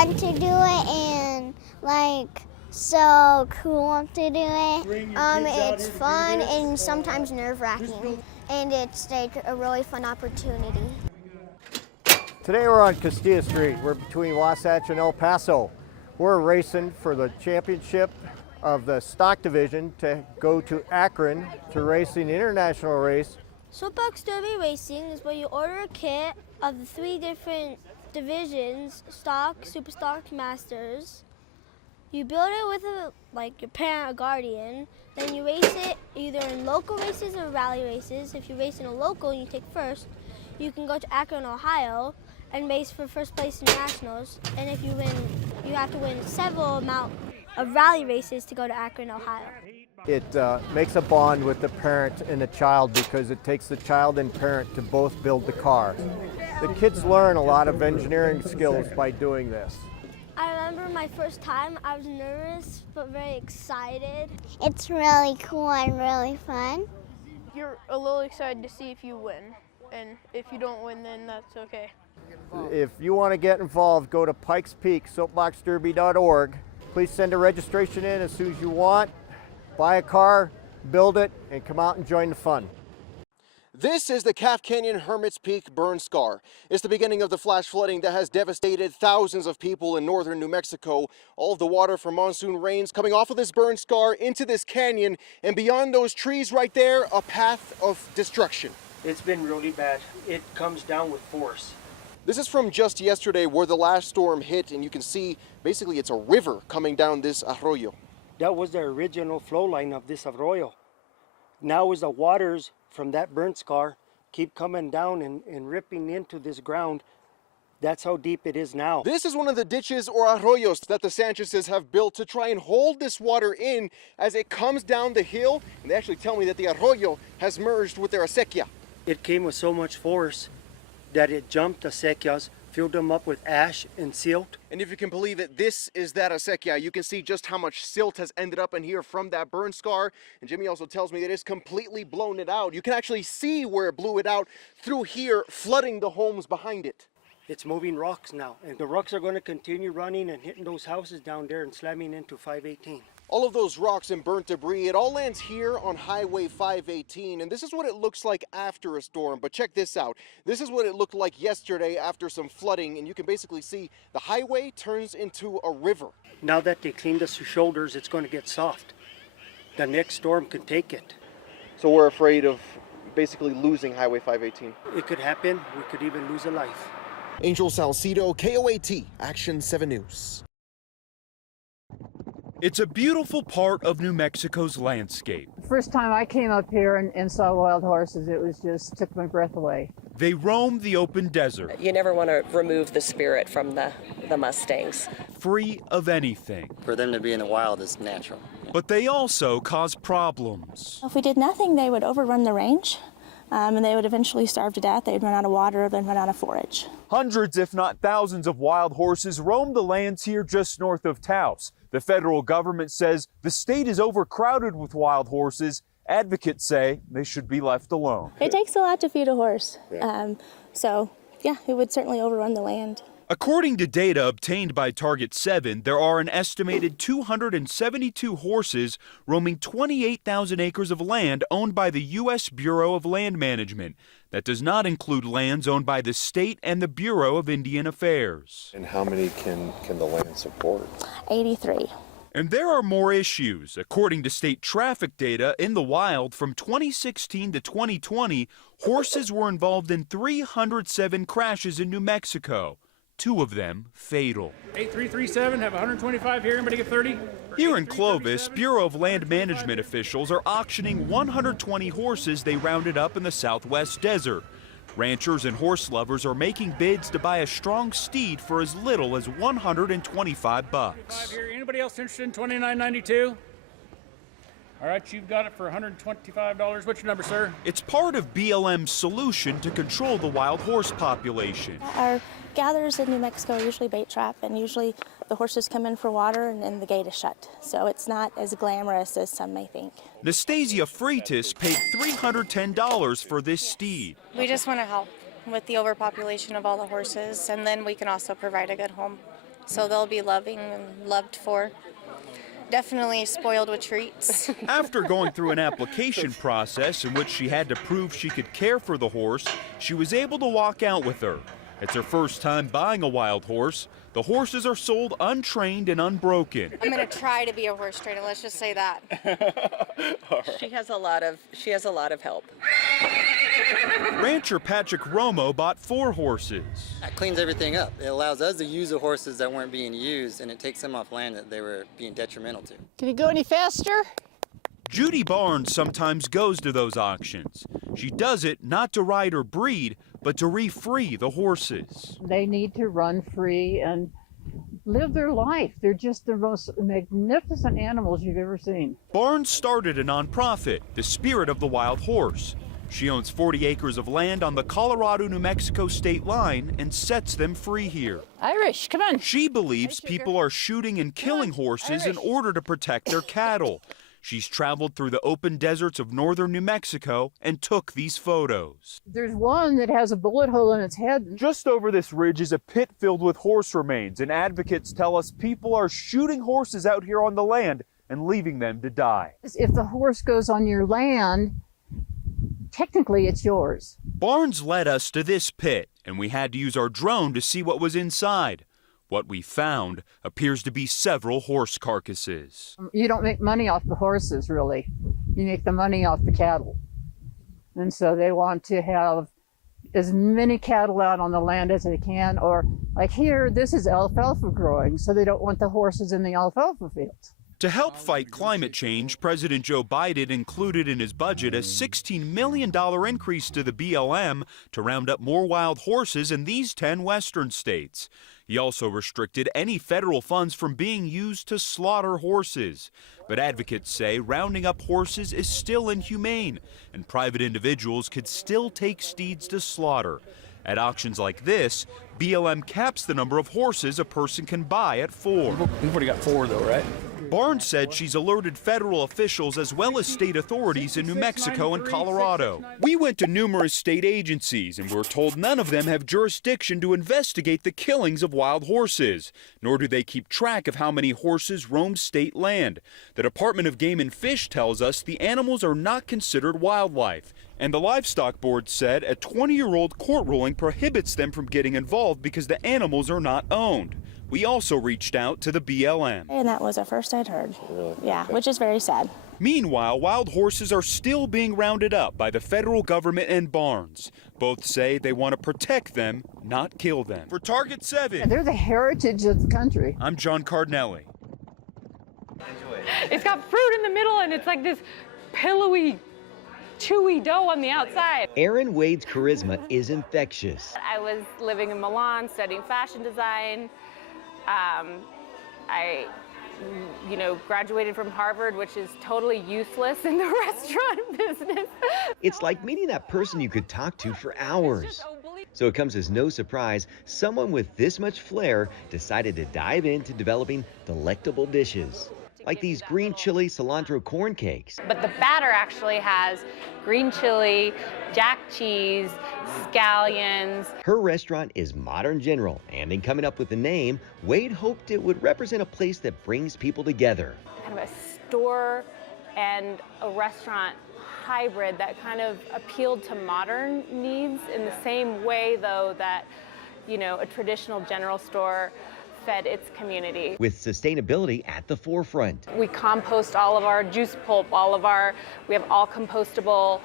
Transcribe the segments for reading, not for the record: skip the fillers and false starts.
fun to do it and like so cool to do it. It's fun and sometimes nerve-wracking, and it's like a really fun opportunity. Today we're on Castilla Street. We're between Wasatch and El Paso. We're racing for the championship of the stock division to go to Akron to race an international race. Soapbox Derby racing is where you order a kit of the 3 different divisions: stock, super stock, masters. You build it with your parent or guardian. Then you race it either in local races or rally races. If you race in a local and you take first, you can go to Akron, Ohio, and race for first place in nationals. And if you win, you have to win several amount of rally races to go to Akron, Ohio. It makes a bond with the parent and the child because it takes the child and parent to both build the car. The kids learn a lot of engineering skills by doing this. I remember my first time, I was nervous but very excited. It's really cool and really fun. You're a little excited to see if you win, and if you don't win, then that's okay. If you want to get involved, go to Pikes Peak, soapboxderby.org. Please send a registration in as soon as you want. Buy a car, build it, and come out and join the fun. This is the Calf Canyon Hermit's Peak burn scar. It's the beginning of the flash flooding that has devastated thousands of people in northern New Mexico. All of the water from monsoon rains coming off of this burn scar into this canyon, and beyond those trees right there, a path of destruction. It's been really bad. It comes down with force. This is from just yesterday where the last storm hit, and you can see basically it's a river coming down this arroyo. That was the original flow line of this arroyo. Now as the waters from that burnt scar keep coming down and ripping into this ground, that's how deep it is now. This is one of the ditches or arroyos that the Sanchez's have built to try and hold this water in as it comes down the hill. And they actually tell me that the arroyo has merged with their acequia. It came with so much force that it jumped acequias, filled them up with ash and silt. And if you can believe it, this is that acequia. You can see just how much silt has ended up in here from that burn scar. And Jimmy also tells me that it's completely blown it out. You can actually see where it blew it out through here, flooding the homes behind it. It's moving rocks now, and the rocks are going to continue running and hitting those houses down there and slamming into 518. All of those rocks and burnt debris, it all lands here on Highway 518, and this is what it looks like after a storm. But check this out. This is what it looked like yesterday after some flooding, and you can basically see the highway turns into a river. Now that they cleaned the shoulders, it's going to get soft. The next storm can take it. So we're afraid of basically losing Highway 518. It could happen. We could even lose a life. Angel Salcido, KOAT, Action 7 News. It's a beautiful part of New Mexico's landscape. The first time I came up here and saw wild horses, it was just took my breath away. They roam the open desert. You never want to remove the spirit from the Mustangs. Free of anything. For them to be in the wild is natural. But they also cause problems. If we did nothing, they would overrun the range. And they would eventually starve to death. They'd run out of water, then run out of forage. Hundreds, if not thousands, of wild horses roam the lands here just north of Taos. The federal government says the state is overcrowded with wild horses. Advocates say they should be left alone. It takes a lot to feed a horse. So, yeah, it would certainly overrun the land. According to data obtained by Target 7, there are an estimated 272 horses roaming 28,000 acres of land owned by the U.S. Bureau of Land Management. That does not include lands owned by the state and the Bureau of Indian Affairs. And how many can the land support? 83. And there are more issues. According to state traffic data, in the wild from 2016 to 2020, horses were involved in 307 crashes in New Mexico. 2 of them fatal. 8337, have 125 here. Anybody get 30? Here in Clovis, Bureau of Land Management officials are auctioning 120 horses they rounded up in the Southwest desert. Ranchers and horse lovers are making bids to buy a strong steed for as little as $125. Anybody else interested in $29.92? All right, you've got it for $125. What's your number, sir? It's part of BLM's solution to control the wild horse population. Our gatherers in New Mexico usually bait trap, and usually the horses come in for water and then the gate is shut. So it's not as glamorous as some may think. Nastasia Freitas paid $310 for this steed. We just want to help with the overpopulation of all the horses, and then we can also provide a good home so they'll be loving and loved for. Definitely spoiled with treats. After going through an application process in which she had to prove she could care for the horse, she was able to walk out with her. It's her first time buying a wild horse. The horses are sold untrained and unbroken. I'm gonna try to be a horse trainer, let's just say that. She has a lot of help. Rancher Patrick Romo bought 4 horses. That cleans everything up. It allows us to use the horses that weren't being used, and it takes them off land that they were being detrimental to. Can you go any faster? Judy Barnes sometimes goes to those auctions. She does it not to ride or breed, but to re-free the horses. They need to run free and live their life. They're just the most magnificent animals you've ever seen. Barnes started a nonprofit, the Spirit of the Wild Horse. She owns 40 acres of land on the Colorado-New Mexico state line and sets them free here. Irish, come on. She believes people are shooting and killing horses in order to protect their cattle. She's traveled through the open deserts of northern New Mexico and took these photos. There's one that has a bullet hole in its head. Just over this ridge is a pit filled with horse remains, and advocates tell us people are shooting horses out here on the land and leaving them to die. If the horse goes on your land, technically it's yours. Barnes led us to this pit, and we had to use our drone to see what was inside. What we found appears to be several horse carcasses. You don't make money off the horses, really. You make the money off the cattle. And so they want to have as many cattle out on the land as they can, or like here, this is alfalfa growing, so they don't want the horses in the alfalfa fields. To help fight climate change, President Joe Biden included in his budget a $16 million increase to the BLM to round up more wild horses in these 10 western states. He also restricted any federal funds from being used to slaughter horses. But advocates say rounding up horses is still inhumane, and private individuals could still take steeds to slaughter. At auctions like this, BLM caps the number of horses a person can buy at 4. We've already got 4 though, right? Barnes said she's alerted federal officials as well as state authorities in New Mexico and Colorado. We went to numerous state agencies and were told none of them have jurisdiction to investigate the killings of wild horses, nor do they keep track of how many horses roam state land. The Department of Game and Fish tells us the animals are not considered wildlife. And the Livestock Board said a 20-year-old court ruling prohibits them from getting involved because the animals are not owned. We also reached out to the BLM. And that was the first I'd heard. Really? Yeah, which is very sad. Meanwhile, wild horses are still being rounded up by the federal government and Barnes. Both say they want to protect them, not kill them. For Target 7, They're the heritage of the country. I'm John Cardinelli. It's got fruit in the middle and it's like this pillowy, chewy dough on the outside. Erin Wade's charisma is infectious. I was living in Milan studying fashion design. I graduated from Harvard, which is totally useless in the restaurant business. It's like meeting that person you could talk to for hours. So it comes as no surprise, someone with this much flair decided to dive into developing delectable dishes. Like these green chili cilantro corn cakes. But the batter actually has green chili, jack cheese, scallions. Her restaurant is Modern General, and in coming up with the name, Wade hoped it would represent a place that brings people together. Kind of a store and a restaurant hybrid that kind of appealed to modern needs in the same way, though, that, a traditional general store fed its community. With sustainability at the forefront. We compost all of our juice pulp, we have all compostable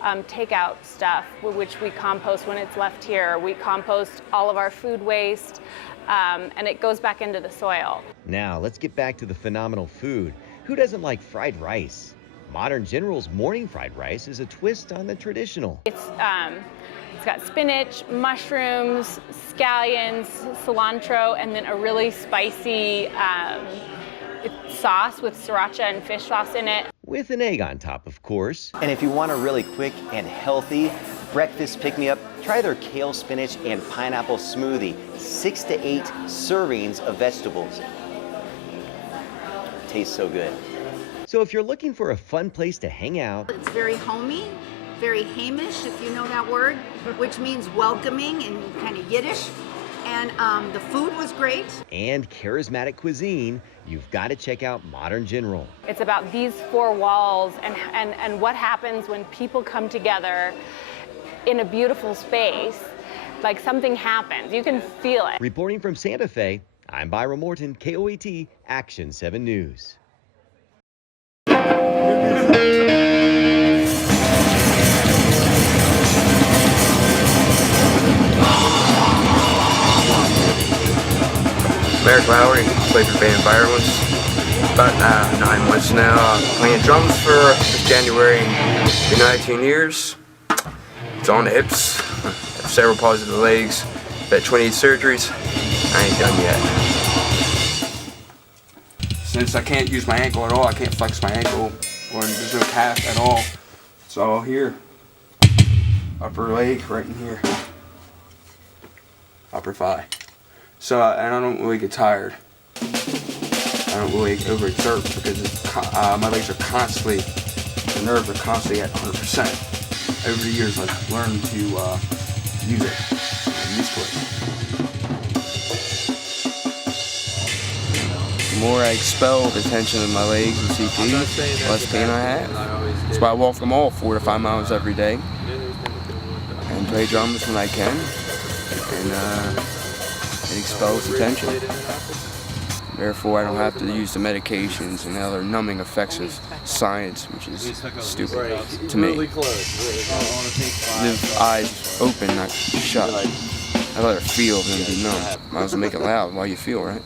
takeout stuff, which we compost when it's left here. We compost all of our food waste, and it goes back into the soil. Now, let's get back to the phenomenal food. Who doesn't like fried rice? Modern General's morning fried rice is a twist on the traditional. It's got spinach, mushrooms, scallions, cilantro, and then a really spicy sauce with sriracha and fish sauce in it. With an egg on top, of course. And if you want a really quick and healthy breakfast pick-me-up, try their kale, spinach, and pineapple smoothie. 6 to 8 servings of vegetables. Tastes so good. So if you're looking for a fun place to hang out, it's very homey, very Hamish, if you know that word, which means welcoming and kind of Yiddish. and the food was great. And charismatic cuisine, you've got to check out Modern General. It's about these four walls and what happens when people come together in a beautiful space. Like something happens, you can feel it. Reporting from Santa Fe, I'm Byron Morton, KOAT Action 7 News. Merrick Lowry, played for the band Violence. About 9 months now. Playing drums for January. Been 19 years. It's on the hips. Have several positive legs. Had 28 surgeries. I ain't done yet. Since I can't use my ankle at all, I can't flex my ankle, or there's no calf at all. It's all here. Upper leg right in here. Upper thigh. So, and I don't really get tired. I don't really overexert because my legs are constantly, the nerves are constantly at 100%. Over the years, I've learned to use it. I'm used to it. The more I expel the tension in my legs with CP, the less pain I have. That's why I walk them all 4 to 5 miles every day and play drums when I can. And it expels the tension. Therefore, I don't have to use the medications and other numbing effects of science, which is stupid to me. Live eyes open, not shut. I'd rather feel than be numb. Might as well make it loud while you feel, right?